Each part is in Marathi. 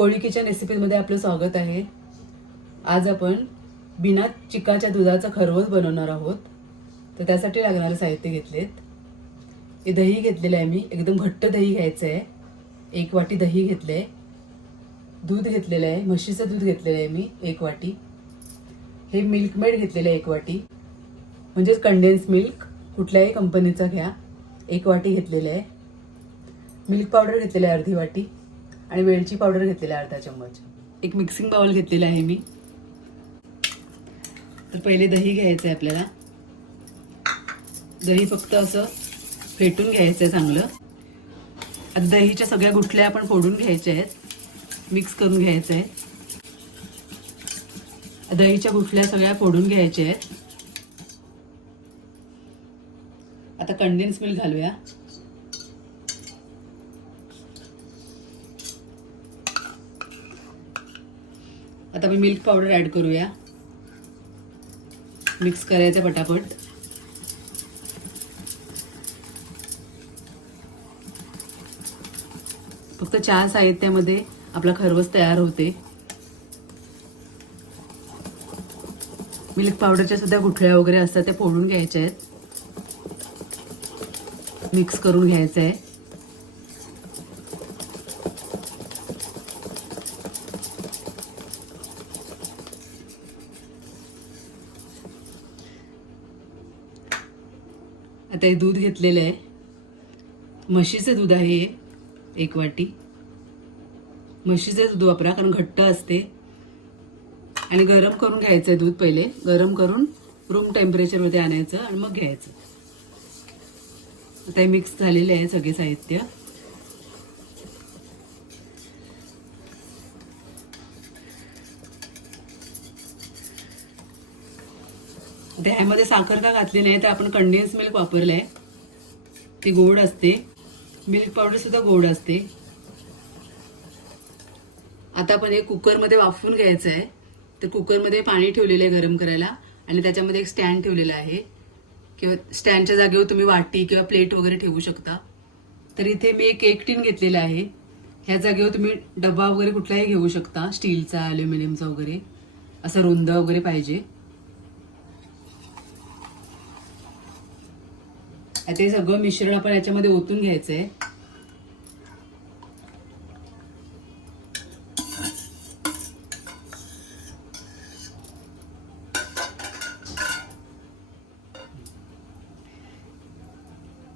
कोळी किचन रेसिपीमध्ये आपलं स्वागत आहे. आज आपण बिना चिकाच्या दुधाचा खरवस बनवणार आहोत. तर त्यासाठी लागणारे साहित्य घेतलेत. हे दही घेतलेलं आहे मी. एकदम घट्ट दही घ्यायचं आहे. एक वाटी दही घेतलं आहे दूध घेतलेलं आहे. म्हशीचं दूध घेतलेलं आहे मी एक वाटी. हे मिल्कमेड घेतलेलं आहे एक वाटी. म्हणजेच कंडेन्स मिल्क कुठल्याही कंपनीचा घ्या. एक वाटी घेतलेलं आहे. मिल्क पावडर घेतलेलं आहे अर्धी वाटी. आणि वेलची पावडर घेतलेली आहे अर्धा चम्मच. एक मिक्सिंग बाउल घेतलेला आहे मी. तर पहिले दही घ्यायचं आहे आपल्याला. दही फक्त असं फेटून घ्यायचं आहे चांगलं. आता दहीच्या सगळ्या गुठल्या आपण फोडून घ्यायच्या आहेत. मिक्स करून घ्यायचं आहे. दहीच्या गुठल्या सगळ्या फोडून घ्यायच्या आहेत. आता कंडेन्स मिल्क घालूया. आता मी मिल्क पावडर ऍड करूया. मिक्स करायचं पटापट. फक्त चहा साहित्यामध्ये आपला खरवस तयार होते. मिल्क पावडरच्या सुद्धा गुठळ्या वगैरे असतात त्या फोडून घ्यायच्या आहेत. मिक्स करून घ्यायचं आहे. आता हे दूध घेतलेलं आहे. म्हशीचं दूध आहे हे एक वाटी. म्हशीचे दूध वापरा कारण घट्ट असते. आणि गरम करून घ्यायचं आहे दूध पहिले. गरम करून रूम टेम्परेचरमध्ये आणायचं आणि मग घ्यायचं. आता हे मिक्स झालेले आहे सगळे साहित्य. आता ह्यामध्ये साखर का घातली नाही तर आपण कंडेन्स मिल्क वापरलं आहे ती गोड असते. मिल्क पावडर सुद्धा गोड असते. आता आपण हे कुकरमध्ये वाफवून घ्यायचं आहे तर कुकरमध्ये पाणी ठेवलेलं आहे गरम करायला. आणि त्याच्यामध्ये एक स्टँड ठेवलेला आहे. किंवा स्टँडच्या जागेवर तुम्ही वाटी किंवा प्लेट वगैरे ठेवू शकता. तर इथे मी एक केक टीन घेतलेला आहे. ह्या जागेवर तुम्ही डबा वगैरे कुठलाही घेऊ शकता. स्टीलचा ॲल्युमिनियमचा वगैरे. असं रुंद वगैरे पाहिजे. ते सगळं मिश्रण आपण याच्यामध्ये ओतून घ्यायचं आहे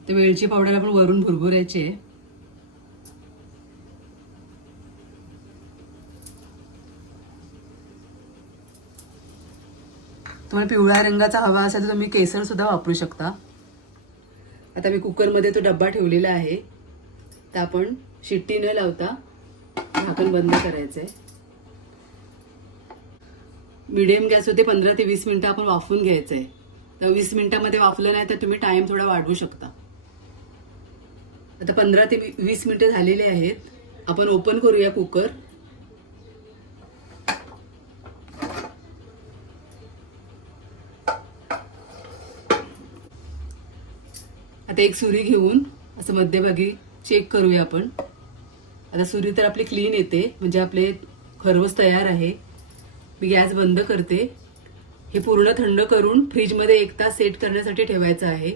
तर वेलची पावडर आपण वरून भुरभुरायची आहे. तुम्हाला पिवळ्या रंगाचा हवा असेल तर तुम्ही केसर सुद्धा वापरू शकता. आता मी कुकरमध्ये तो डब्बा ठेवलेला आहे. तर आपण शिट्टी न लावता झाकण बंद करायचं आहे मिडियम गॅस होते पंधरा ते वीस मिनटं आपण वाफवून घ्यायचं आहे तर वीस मिनिटामध्ये वाफलं नाही तर तुम्ही टाईम थोडा वाढवू शकता. आता पंधरा ते वीस मिनिटं झालेली आहेत. आपण ओपन करूया कुकर आता एक सुरी घेऊन असं मध्यभागी चेक करूया आपण. आता सुरी तर आपली क्लीन येते म्हणजे आपले खरवस तयार आहे. मी गॅस बंद करते. हे पूर्ण थंड करून फ्रीजमध्ये एक तास सेट करण्यासाठी ठेवायचं आहे.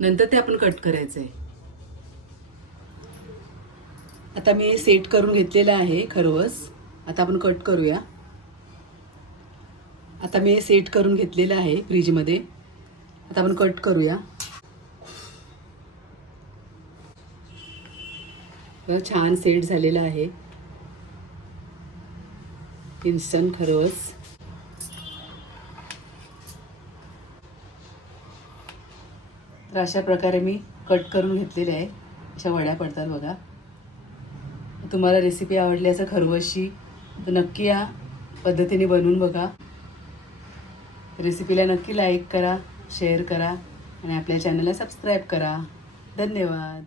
नंतर ते आपण कट करायचं आहे आता मी सेट करून घेतलेलं आहे खरवस. आता आपण कट करूया. आता मी सेट करून घेतलेलं आहे फ्रीजमध्ये. आता आपण कट करूया. छान सेट झालेला आहे. इन्स्टंट खरवस. तर अशा प्रकारे मी कट करून घेतलेले आहे. अशा वड्या पडतात बघा. तुम्हाला रेसिपी आवडली असं खरवशी तर नक्की या पद्धतीने बनवून बघा. रेसिपीला नक्की लाईक करा शेअर करा आणि आपल्या चॅनलला सबस्क्राईब करा. धन्यवाद.